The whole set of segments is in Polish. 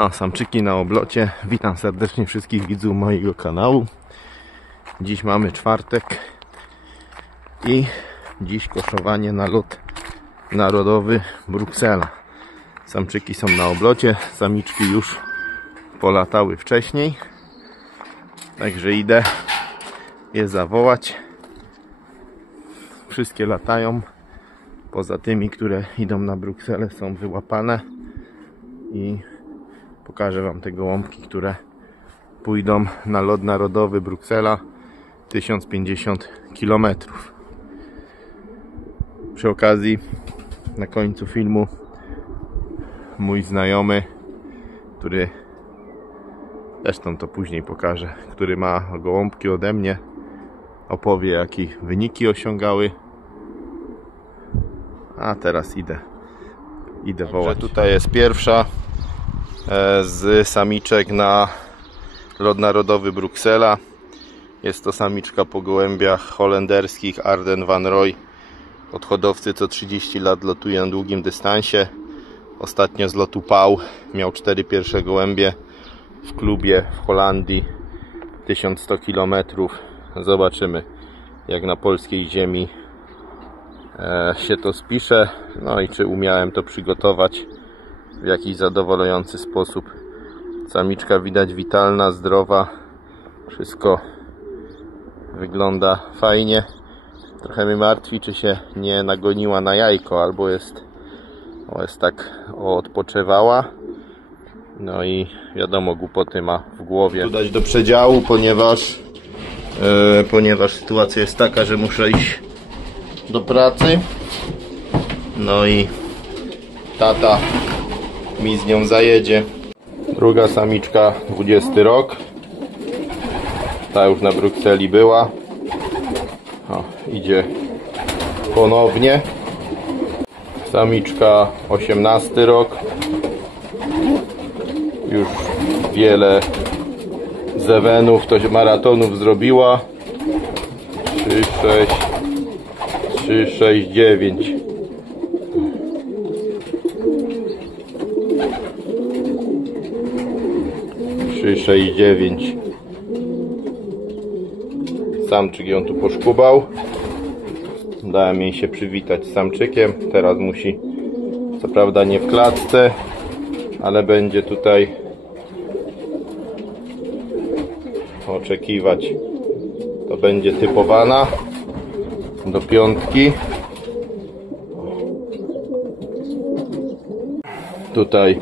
O, samczyki na oblocie. Witam serdecznie wszystkich widzów mojego kanału. Dziś mamy czwartek i dziś koszowanie na lot narodowy Bruksela. Samczyki są na oblocie, samiczki już polatały wcześniej, także idę je zawołać. Wszystkie latają, poza tymi, które idą na Brukselę, są wyłapane i pokażę wam te gołąbki, które pójdą na lot narodowy Bruksela 1050 km. Przy okazji na końcu filmu mój znajomy, który zresztą to później pokażę, który ma gołąbki ode mnie, opowie, jakie wyniki osiągały. A teraz idę wołać. Tutaj jest pierwsza z samiczek na lot narodowy Bruksela. Jest to samiczka po gołębiach holenderskich Arden van Roy. Od hodowcy co 30 lat lotuje na długim dystansie. Ostatnio z lotu Pau miał 4 pierwsze gołębie w klubie w Holandii, 1100 km. Zobaczymy, jak na polskiej ziemi się to spisze, no i czy umiałem to przygotować w jakiś zadowalający sposób. Samiczka widać witalna, zdrowa, wszystko wygląda fajnie. Trochę mnie martwi, czy się nie nagoniła na jajko, albo jest tak odpoczywała. No i wiadomo, głupoty ma w głowie. Tu dać do przedziału, ponieważ sytuacja jest taka, że muszę iść do pracy. No i tata mi z nią zajedzie. Druga samiczka, 20 rok. Ta już na Brukseli była. O, idzie ponownie. Samiczka, 18 rok. Już wiele zewenów, to maratonów zrobiła. 3, 6, 9. Samczyk ją tu poszkubał. Dałem jej się przywitać z samczykiem. Teraz musi, co prawda nie w klatce, ale będzie tutaj oczekiwać. To będzie typowana do piątki. Tutaj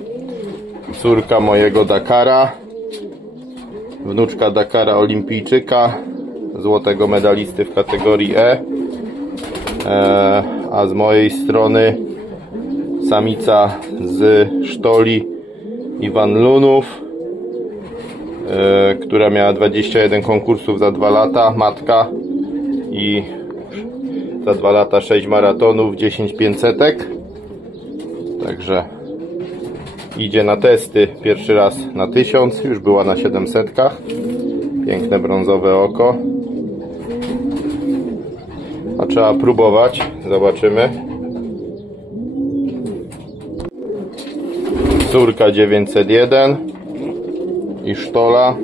córka mojego Dakara, wnuczka Dakara olimpijczyka, złotego medalisty w kategorii E, a z mojej strony samica z Sztoli i Van Lunów, która miała 21 konkursów za 2 lata, matka, i za 2 lata 6 maratonów, 10 500. Także idzie na testy pierwszy raz na 1000, już była na 700. Piękne brązowe oko. A trzeba próbować, zobaczymy. Córka 901 i Sztola.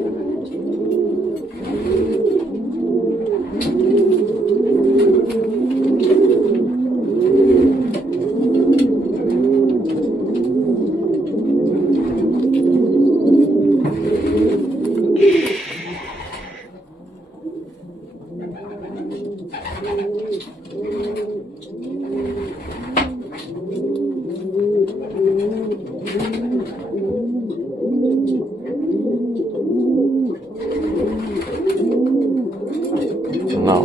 No.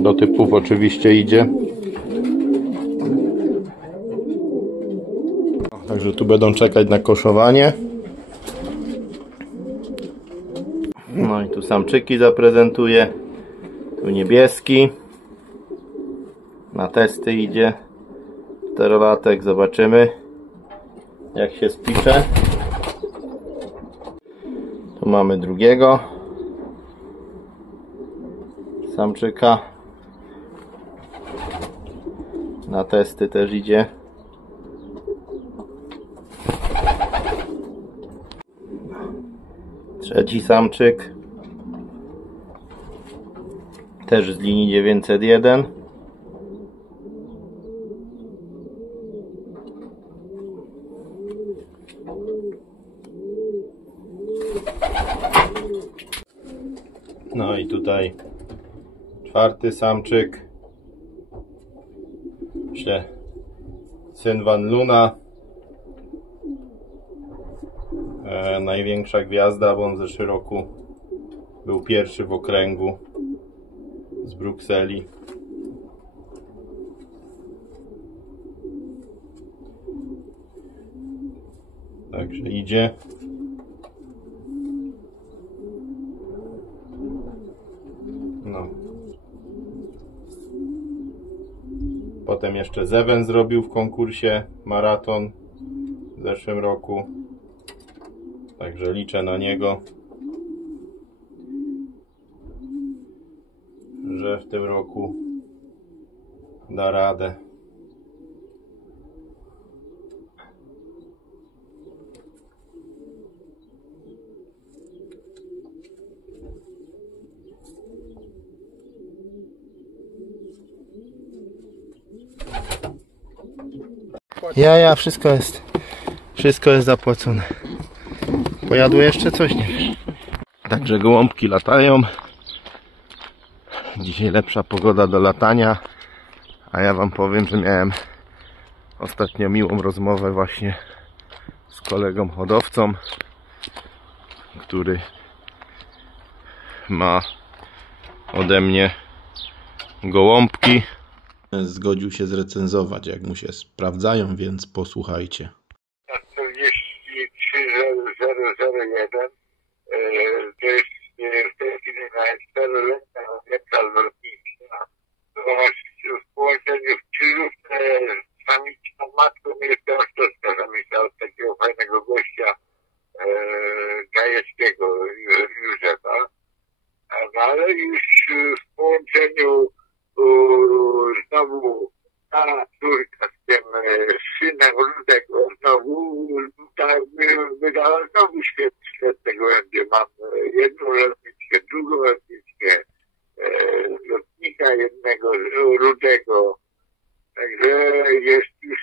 Do typów oczywiście idzie. Także tu będą czekać na koszowanie. No i tu samczyki zaprezentuję. Tu niebieski. Na testy idzie. 4-latek, zobaczymy jak się spisze. Tu mamy drugiego samczyka. Na testy też idzie. Trzeci samczyk. Też z linii 901. No i tutaj czwarty samczyk. Myślę, syn Van Luna. Największa gwiazda, bo on w zeszłym roku był pierwszy w okręgu z Brukseli. Także idzie. No. Potem jeszcze Zeven zrobił w konkursie maraton w zeszłym roku. Także liczę na niego, że w tym roku da radę. Ja, wszystko jest zapłacone. Pojadło jeszcze coś? Nie wiem. Także gołąbki latają. Dzisiaj lepsza pogoda do latania. A ja wam powiem, że miałem ostatnio miłą rozmowę właśnie z kolegą hodowcą, który ma ode mnie gołąbki. Zgodził się zrecenzować, jak mu się sprawdzają, więc posłuchajcie. 43001 to jest w tej chwili na 4-letnia obiekta lotnicza. W połączeniu w krzyżówce samiczną matką jest białostocka samica od takiego fajnego gościa Gajewskiego, Józefa. No ale już w połączeniu znowu ta córka z tym synem Rudego znowu wydała znowu świetne gołębie. Mam jedną lotniczkę, drugą lotniczkę, lotnika jednego Rudego. Także jest już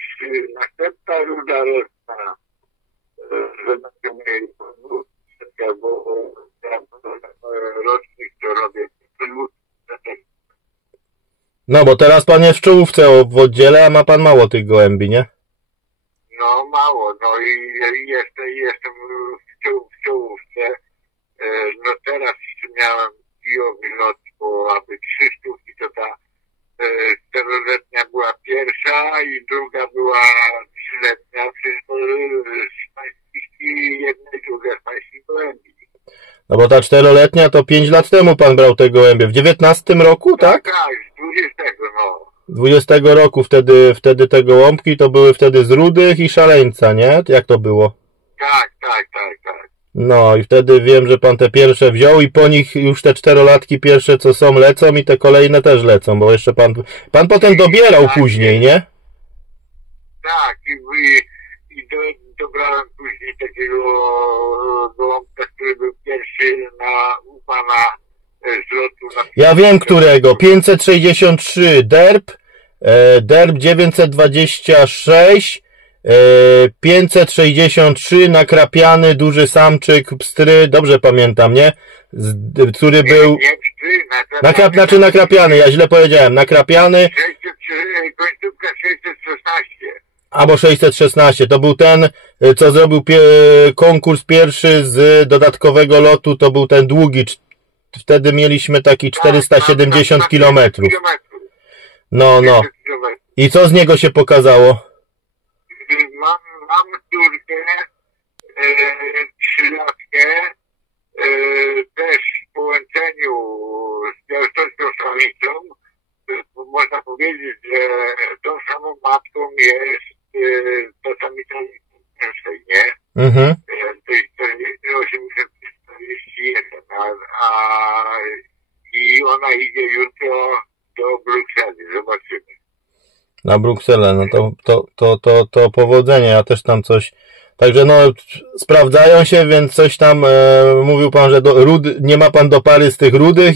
następna ruda lotna. Zobaczymy, bo rocznik to robię. No bo teraz pan jest w czołówce w oddziale, a ma pan mało tych gołębi, nie? No mało, no i jestem w czołówce. No teraz miałem kijowy lot, bo aby 3 sztuki, to ta 4-letnia była pierwsza i druga była 3-letnia. Wszystko z pańskich i jednej, druga z pańskich gołębi. No bo ta 4-letnia to 5 lat temu pan brał te gołębie. W 19 roku, tak? Tak, z 20, no. 20 roku wtedy te gołąbki to były wtedy z Rudych i Szaleńca, nie? Jak to było? Tak. No i wtedy wiem, że pan te pierwsze wziął i po nich już te 4-latki pierwsze co są lecą i te kolejne też lecą, bo jeszcze pan potem dobierał tak, później, nie? Tak, i dobrałem później takiego gołąbka, który był pierwszy u pana z lotu. Ja wiem którego, 563 derb 926 563 nakrapiany duży samczyk pstry, dobrze pamiętam, nie? Który był nakrapiany, ja źle powiedziałem, nakrapiany. Końcówka 616. Albo 616, to był ten, co zrobił konkurs pierwszy z dodatkowego lotu, to był ten długi, wtedy mieliśmy taki 470 km. No. I co z niego się pokazało? Mam córkę, 3-latkę, też w połączeniu z białostocką samicą. Można powiedzieć, że tą samą matką jest ta samica pierwszej, nie? Mhm. To jest 80-41, i ona idzie jutro do Brukseli, zobaczymy. Na Brukselę, no to powodzenia, ja też tam coś. Także no, sprawdzają się, więc coś tam mówił pan, że nie ma pan do pary z tych rudych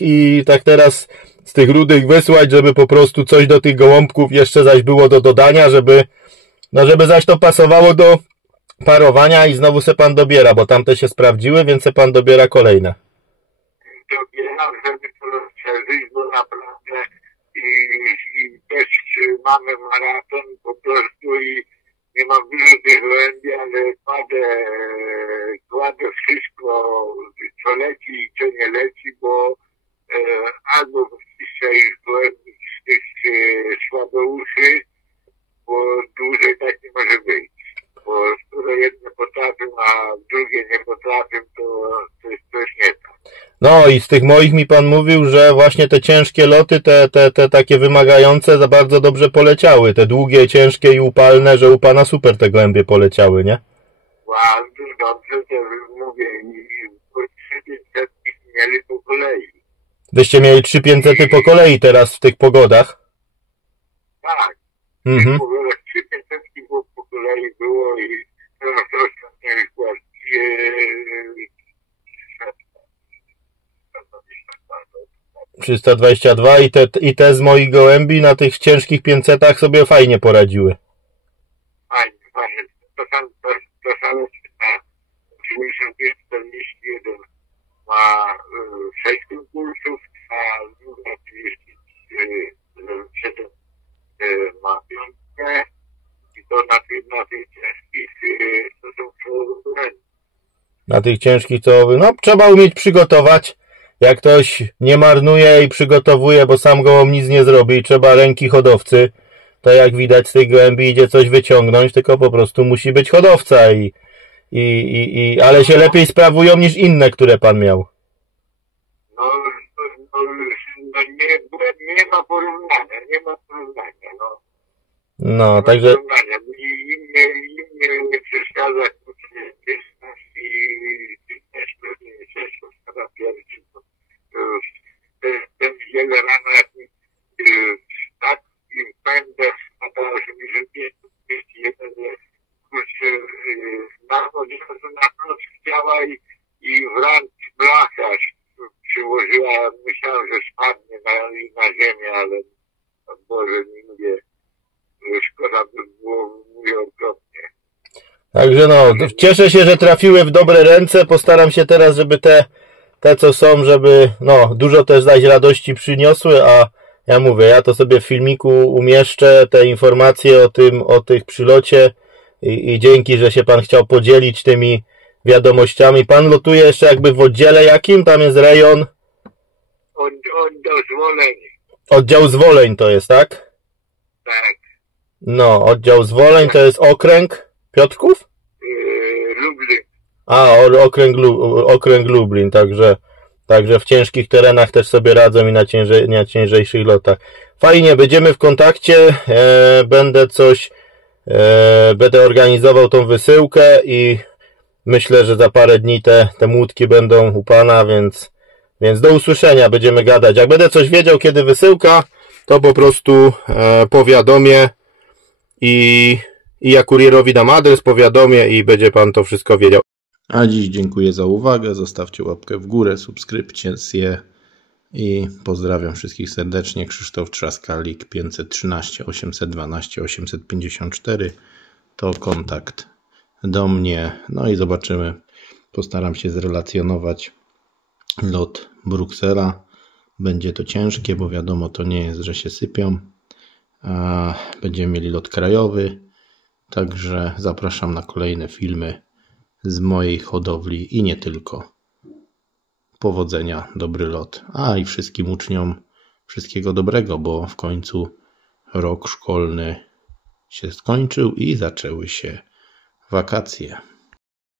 i tak teraz z tych rudych wysłać, żeby po prostu coś do tych gołąbków jeszcze zaś było do dodania, żeby zaś to pasowało do parowania i znowu se pan dobiera, bo tamte się sprawdziły, więc se pan dobiera kolejne. Dobieram, żeby to rozszerzyć, bo naprawdę i też mamy maraton po prostu i nie mam dużo tych gołębi, ale kładę wszystko, co leci i co nie leci, bo albo wyciszę ich gołębi z tych słabouszy, bo dłużej tak nie może być. Bo skoro jedne potrafią, a drugie nie potrafią, to jest coś nie tak. No i z tych moich mi pan mówił, że właśnie te ciężkie loty, te takie wymagające za bardzo dobrze poleciały. Te długie, ciężkie i upalne, że u pana super te gołębie poleciały, nie? Bardzo dobrze, to mówię, i po 3500 mieli po kolei. Wyście mieli 3500 po kolei teraz w tych pogodach? Tak. Mhm. 3500 po kolei było i teraz ostatnio ich była 322 i te z moich gołębi na tych ciężkich 500 sobie fajnie poradziły. Fajnie. To samo na 8541 ma 6 impulsów, a druga 37 ma 5 i to na tych ciężkich to są przełożone. Na tych ciężkich to no trzeba umieć przygotować. Jak ktoś nie marnuje i przygotowuje, bo sam gołąb nic nie zrobi i trzeba ręki hodowcy, to jak widać z tej gołębi idzie coś wyciągnąć, tylko po prostu musi być hodowca ale się lepiej sprawują niż inne, które pan miał. No nie ma porównania, no. No, także... Im nie przeszkadza dystans i też przeszkadza pierwszy. Ten wiele rano, jak mi tak i będę na 85 21, kurczę, na noc chciała i wręcz blacha przyłożyła, myślałem, że spadnie na ziemię, ale Boże mi mówię, szkoda by było, mówię okropnie. Także no, cieszę się, że trafiły w dobre ręce, postaram się teraz, żeby te co są, żeby no, dużo też zaś radości przyniosły, a ja mówię, ja to sobie w filmiku umieszczę, te informacje o tych przylocie i dzięki, że się pan chciał podzielić tymi wiadomościami. Pan lotuje jeszcze jakby w oddziale jakim? Tam jest rejon? Oddział Zwoleń. Oddział Zwoleń to jest, tak? Tak. No, oddział Zwoleń to jest okręg Piotrków? Lublin. A, okręg Lublin, także w ciężkich terenach też sobie radzą i na ciężejszych lotach. Fajnie, będziemy w kontakcie, będę organizował tą wysyłkę i myślę, że za parę dni te młódki będą u pana, więc do usłyszenia, będziemy gadać. Jak będę coś wiedział, kiedy wysyłka, to po prostu powiadomię i ja kurierowi dam adres, powiadomię i będzie pan to wszystko wiedział. A dziś dziękuję za uwagę, zostawcie łapkę w górę, subskrypcję i pozdrawiam wszystkich serdecznie. Krzysztof Trzaskalik, 513 812 854 to kontakt do mnie, no i zobaczymy, postaram się zrelacjonować lot Bruksela. Będzie to ciężkie, bo wiadomo, to nie jest, że się sypią, a będziemy mieli lot krajowy, także zapraszam na kolejne filmy z mojej hodowli i nie tylko. Powodzenia, dobry lot, a i wszystkim uczniom wszystkiego dobrego, bo w końcu rok szkolny się skończył i zaczęły się wakacje.